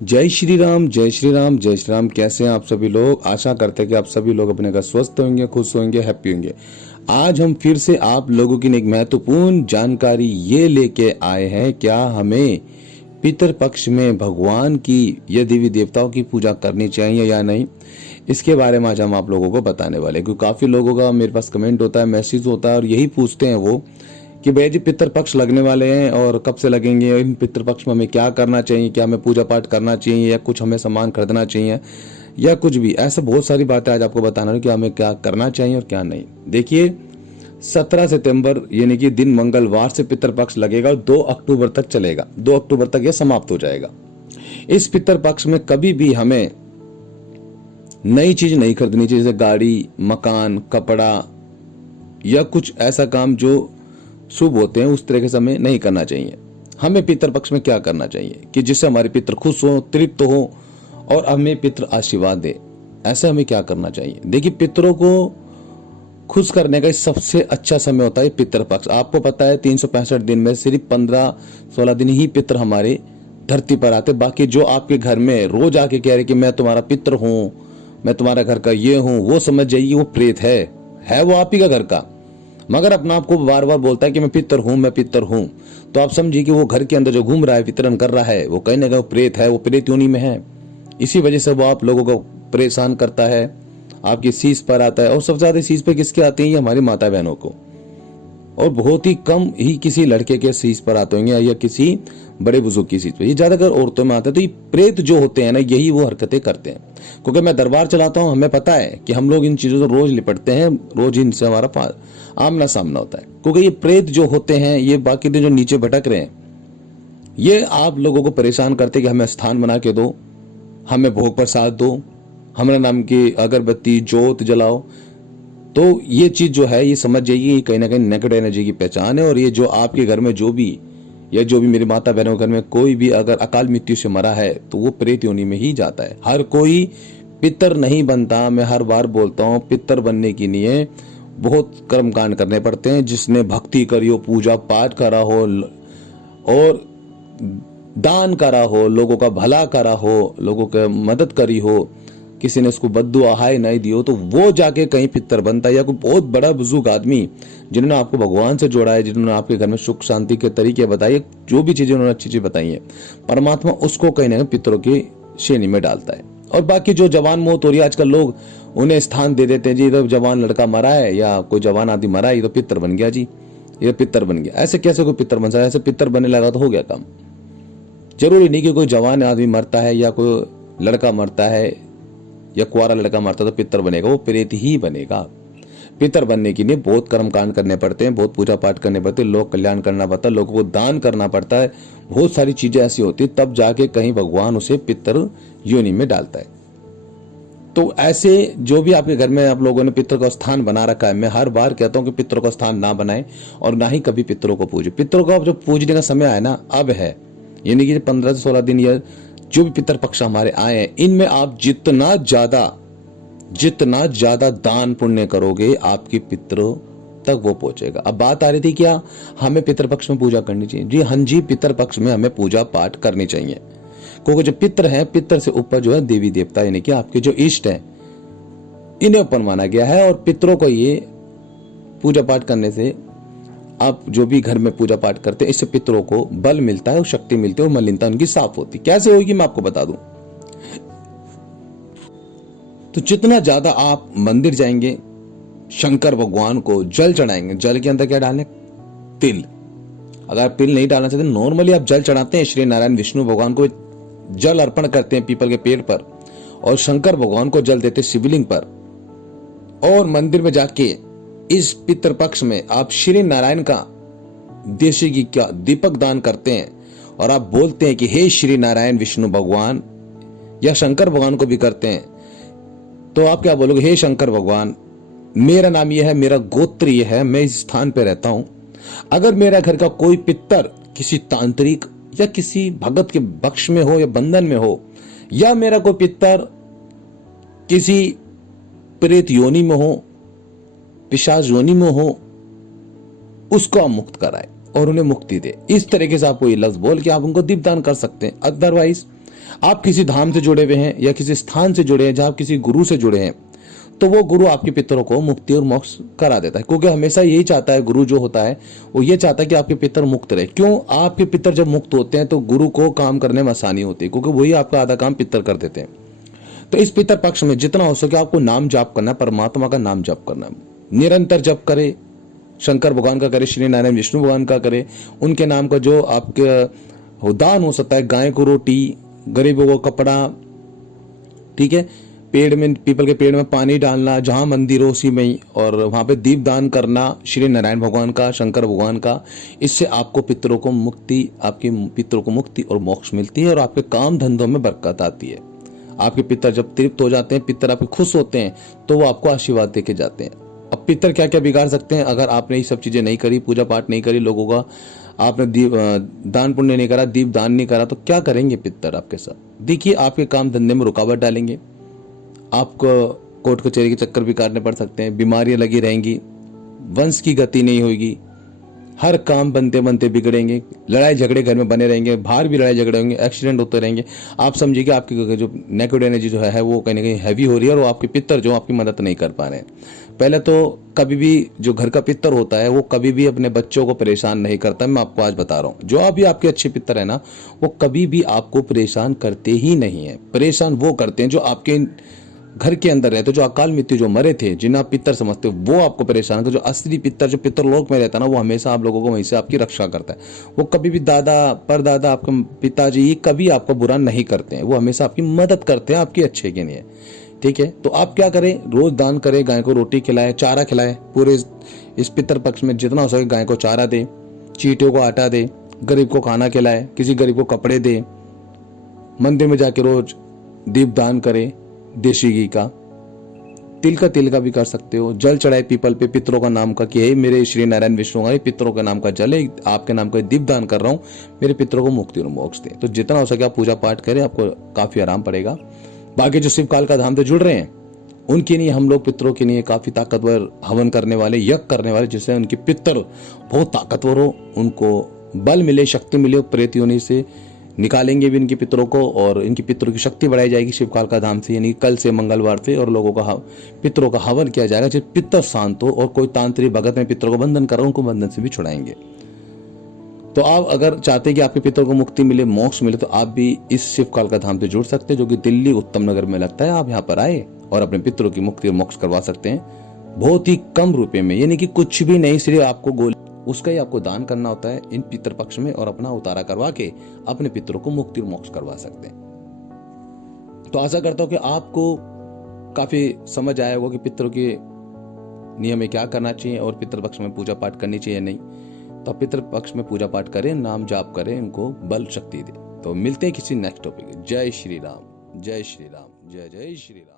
जय श्री राम जय श्री राम जय श्री राम। कैसे हैं आप सभी लोग? आशा करते हैं कि आप सभी लोग अपने घर स्वस्थ होंगे, खुश होंगे, हैप्पी होंगे। आज हम फिर से आप लोगों की एक महत्वपूर्ण जानकारी ये लेके आए हैं, क्या हमें पितृपक्ष में भगवान की या देवी देवताओं की पूजा करनी चाहिए या नहीं। इसके बारे में आज हम आप लोगों को बताने वाले हैं, क्योंकि काफी लोगों का मेरे पास कमेंट होता है, मैसेज होता है और यही पूछते हैं वो कि भैया जी पितृपक्ष लगने वाले हैं और कब से लगेंगे, इन पितृपक्ष में हमें क्या करना चाहिए, क्या हमें पूजा पाठ करना चाहिए या कुछ हमें सामान खरीदना चाहिए या कुछ भी। ऐसा बहुत सारी बातें आज आपको बताना है कि हमें क्या करना चाहिए और क्या नहीं। देखिए 17 सितंबर यानी कि दिन मंगलवार से पितृपक्ष लगेगा और 2 अक्टूबर तक चलेगा। 2 अक्टूबर तक यह समाप्त हो जाएगा। इस पितृपक्ष में कभी भी हमें नई चीज नहीं खरीदनी चाहिए, जैसे गाड़ी, मकान, कपड़ा या कुछ ऐसा काम जो शुभ होते हैं उस तरीके से हमें नहीं करना चाहिए। हमें पितृपक्ष में क्या करना चाहिए कि जिससे हमारे पितृ खुश हो, तृप्त हो और हमें पितृ आशीर्वाद दे। ऐसे हमें क्या करना चाहिए? देखिए पितरों को खुश करने का सबसे अच्छा समय होता है पितृपक्ष। आपको पता है 365 दिन में सिर्फ 15-16 दिन ही पितृ हमारे धरती पर आते। बाकी जो आपके घर में रोज आके कह रहे कि मैं तुम्हारा पितृ हूं, मैं तुम्हारा घर का ये हूं, वो समझ जाइए वो प्रेत है वो आप ही का घर का, मगर अपना आपको बार बार बोलता है कि मैं पितर हूं, मैं पितर हूं। तो आप समझिए कि वो घर के अंदर जो घूम रहा है, वितरण कर रहा है, वो कहीं ना कहीं प्रेत है, वो प्रेत योनि में है। इसी वजह से वो आप लोगों को परेशान करता है, आपकी शीश पर आता है। और सबसे ज्यादा शीश पे किसके आते हैं? ये हमारी माता बहनों को, और बहुत ही कम ही किसी लड़के के शीश पर आते होंगे या किसी बड़े बुजुर्ग की शीश पर। ये ज्यादातर औरतों में आता है। तो ये प्रेत जो होते हैं ना, यही वो हरकतें करते हैं। क्योंकि मैं दरबार चलाता हूं, हमें पता है कि हम लोग इन चीजों से रोज लिपटते हैं, रोज इनसे हमारा आमना सामना होता है। क्योंकि ये प्रेत जो होते हैं, ये बाकी दिन जो नीचे भटक रहे हैं, ये आप लोगों को परेशान करते कि हमें स्थान बना के दो, हमें भोग प्रसाद दो, हमारे नाम की अगरबत्ती जोत जलाओ। तो ये चीज जो है, ये समझ जाइए कहीं ना कहीं नेगेटिव एनर्जी की पहचान है। और ये जो आपके घर में जो भी मेरी माता बहनों के घर में कोई भी अगर अकाल मृत्यु से मरा है तो वो प्रेत योनि में ही जाता है। हर कोई पितर नहीं बनता। मैं हर बार बोलता हूँ, पितर बनने के लिए बहुत कर्म कांड करने पड़ते हैं। जिसने भक्ति करी हो, पूजा पाठ करा हो और दान करा हो, लोगों का भला करा हो, लोगों की मदद करी हो, किसी ने उसको बद्दुआ हाय नहीं दी हो, तो वो जाके कहीं पितर बनता है। या कोई बहुत बड़ा बुजुर्ग आदमी जिन्होंने आपको भगवान से जोड़ा है, जिन्होंने आपके घर में सुख शांति के तरीके बताए, जो भी चीजें उन्होंने अच्छी चीज बताई है, परमात्मा उसको कहीं ना कहीं पितरों की श्रेणी में डालता है। और बाकी जो जवान मौत हो रही है आजकल, लोग उन्हें स्थान दे देते हैं जी, तो जवान लड़का मरा है या कोई जवान आदमी मरा है, ये तो पितर बन गया जी, ये पितर बन गया। ऐसे कैसे कोई पितर बन सकता है? ऐसे पितर बनने लगा तो हो गया काम। जरूरी नहीं कि कोई जवान आदमी मरता है या कोई लड़का मरता है या कुआरा लड़का मरता तो पितर बनेगा, वो प्रेत ही बनेगा। पितर बनने के लिए बहुत कर्म कांड करने पड़ते हैं, बहुत पूजा पाठ करने पड़ते हैं, लोक कल्याण करना पड़ता है, लोगों को दान करना पड़ता है, बहुत सारी चीजें ऐसी होती है, तब जाके कहीं भगवान उसे पितर योनि में डालता है। तो ऐसे जो भी आपके घर में आप लोगों ने पितर का स्थान बना रखा है, मैं हर बार कहता हूं कि पितरों का स्थान ना बनाए और ना ही कभी पितरों को पूजे। पितरों का जो पूजने का समय आया ना, अब है, यानी कि 15 से 16 दिन या जो भी पितृपक्ष हमारे आए हैं, इनमें आप जितना ज्यादा दान पुण्य करोगे, आपके पितरों तक वो पहुंचेगा। अब बात आ रही थी क्या हमें पितृपक्ष में पूजा करनी चाहिए? जी हाँ जी, पितृपक्ष में हमें पूजा पाठ करनी चाहिए। क्योंकि जो पितर है, पितर से ऊपर जो है देवी देवता, यानी कि आपके जो इष्ट हैं, इन्हें ऊपर माना गया है। और पितरों को ये पूजा पाठ करने से, आप जो भी घर में पूजा पाठ करते हैं, इससे पितरों को बल मिलता है और शक्ति मिलती है और मलिनता उनकी साफ होती। कैसे होगी मैं आपको बता दूं। तो जितना ज्यादा आप मंदिर जाएंगे, शंकर भगवान को जल चढ़ाएंगे, जल के अंदर क्या डालें? तिल। अगर आप तिल नहीं डालना चाहते, नॉर्मली आप जल चढ़ाते हैं, श्री नारायण विष्णु भगवान को जल अर्पण करते हैं पीपल के पेड़ पर, और शंकर भगवान को जल देते शिवलिंग पर। और मंदिर में जाके इस पितृपक्ष में आप श्री नारायण का देशी घी का दीपक दान करते हैं और आप बोलते हैं कि हे श्री नारायण विष्णु भगवान, या शंकर भगवान को भी करते हैं, तो आप क्या बोलोगे? हे शंकर भगवान, मेरा नाम यह है, मेरा गोत्र यह है, मैं इस स्थान पे रहता हूं। अगर मेरा घर का कोई पितर किसी तांत्रिक या किसी भगत के पक्ष में हो या बंधन में हो, या मेरा कोई पितर किसी प्रेत योनि में हो, पिशाच योनि में हो, उसको आप मुक्त कराए और उन्हें मुक्ति दे। इस तरीके से आपको ये लफ्ज बोल के आप उनको दीपदान कर सकते हैं। अदरवाइज आप किसी धाम से जुड़े हुए हैं या किसी स्थान से जुड़े हैं जहां आप किसी गुरु से जुड़े हैं, तो वो गुरु आपके पितरों को मुक्ति और मोक्ष करा देता है, क्योंकि हमेशा यही चाहता है, गुरु जो होता है वो ये चाहता है कि आपके पितर मुक्त रहे। क्यों? आपके पितर जब मुक्त होते हैं तो गुरु को काम करने में आसानी होती है, क्योंकि वही आपका आधा काम पितर कर देते हैं। तो इस पितर पक्ष में जितना हो सके आपको नाम जाप करना है, परमात्मा का नाम जाप करना है, निरंतर जप करे, शंकर भगवान का करे, श्री नारायण विष्णु भगवान का करे, उनके नाम का जो आपके दान हो सकता है, गाय को रोटी, गरीबों को कपड़ा, ठीक है, पेड़ में, पीपल के पेड़ में पानी डालना, जहां मंदिर हो उसी में ही, और वहां पे दीप दान करना श्री नारायण भगवान का, शंकर भगवान का। इससे आपको पितरों को मुक्ति, आपके पितरों को मुक्ति और मोक्ष मिलती है और आपके काम धंधों में बरकत आती है। आपके पितर जब तृप्त हो जाते हैं, पितर आपके खुश होते हैं, तो वो आपको आशीर्वाद देके जाते हैं। अब पितर क्या क्या बिगाड़ सकते हैं? अगर आपने ये सब चीजें नहीं करी, पूजा पाठ नहीं करी, लोगों का आपने दान पुण्य नहीं करा, दीप दान नहीं करा, तो क्या करेंगे पितर आपके साथ? देखिए, आपके काम धंधे में रुकावट डालेंगे, आपको कोर्ट कचहरी के चक्कर भी काटने पड़ सकते हैं, बीमारियां लगी रहेंगी, वंश की गति नहीं होगी, हर काम बनते बनते बिगड़ेंगे, लड़ाई झगड़े घर में बने रहेंगे, बाहर भी लड़ाई झगड़े होंगे, एक्सीडेंट होते रहेंगे। आप समझिए कि आपकी जो नेगेटिव एनर्जी जो है वो कहीं ना कहीं हैवी हो रही है और वो आपके पितर जो आपकी मदद नहीं कर पा रहे हैं। पहले तो कभी भी जो घर का पितर होता है वो कभी भी अपने बच्चों को परेशान नहीं करता, मैं आपको आज बता रहा हूँ। जो अभी आपके अच्छे पितर है ना, वो कभी भी आपको परेशान करते ही नहीं है। परेशान वो करते हैं जो आपके घर के अंदर रहते, जो अकाल मृत्यु जो मरे थे, जिन्हें आप पितर समझते हो, वो आपको परेशान करते। जो असली पितर, जो पितरलोक में रहता है ना, वो हमेशा आप लोगों को वहीं से आपकी रक्षा करता है। वो कभी भी दादा परदादा, आपके पिताजी कभी आपका बुरा नहीं करते हैं, वो हमेशा आपकी मदद करते हैं, आपके अच्छे के लिए। ठीक है, तो आप क्या करें? रोज दान करें, गाय को रोटी खिलाए, चारा खिलाए, पूरे इस पितर पक्ष में जितना हो सके गाय को चारा दे, चींटियों को आटा दे, गरीब को खाना खिलाए, किसी गरीब को कपड़े दे, मंदिर में जाके रोज दीप दान करे, देशी घी का, तिल का भी कर सकते हो, जल चढ़ाए पीपल पे पितरों का नाम का कि हे मेरे श्री नारायण विष्णु का पितरों का नाम का जल है, आपके नाम का दीप दान कर रहा हूँ, मेरे पितरों को मुक्ति और मोक्ष दे। तो जितना हो सके आप पूजा पाठ करें, आपको काफी आराम पड़ेगा। बाकी जो शिव काल का धाम से जुड़ रहे हैं उनके लिए हम लोग पितरों के लिए काफी ताकतवर हवन करने वाले, यज्ञ करने वाले, जिससे उनके पितर बहुत ताकतवर हो, उनको बल मिले, शक्ति मिले, प्रेत योनि से निकालेंगे भी इनके पितरों को और इनकी पितरों की शक्ति बढ़ाई जाएगी शिवकाल का धाम से। यानी कल से मंगलवार से और लोगों का पितरों का हवन किया जाएगा, जिससे पितर शांत हो, और कोई तांत्रिक भगत में पितरों को बंधन कर रहा है उनको बंधन से भी छुड़ाएंगे। तो आप अगर चाहते हैं कि आपके पितरों को मुक्ति मिले, मोक्ष मिले, तो आप भी इस शिवकाल का धाम से जुड़ सकते हैं, जो कि दिल्ली उत्तम नगर में लगता है। आप यहाँ पर आए और अपने पितरों की मुक्ति और मोक्ष करवा सकते हैं बहुत ही कम रुपए में, यानी कि कुछ भी नहीं, सिर्फ आपको गोली उसका ही आपको दान करना होता है इन पितर पक्ष में, और अपना उतारा करवा के अपने पितरों को मुक्ति और मोक्ष करवा सकते हैं। तो आशा करता हूं कि आपको काफी समझ आया होगा कि पितरों के नियम में क्या करना चाहिए और पितर पक्ष में पूजा पाठ करनी चाहिए नहीं। तो पितर पक्ष में पूजा पाठ करें, नाम जाप करें, उनको बल शक्ति दें। तो मिलते हैं किसी नेक्स्ट टॉपिक। जय श्री राम, जय श्री राम, जय जय श्री राम।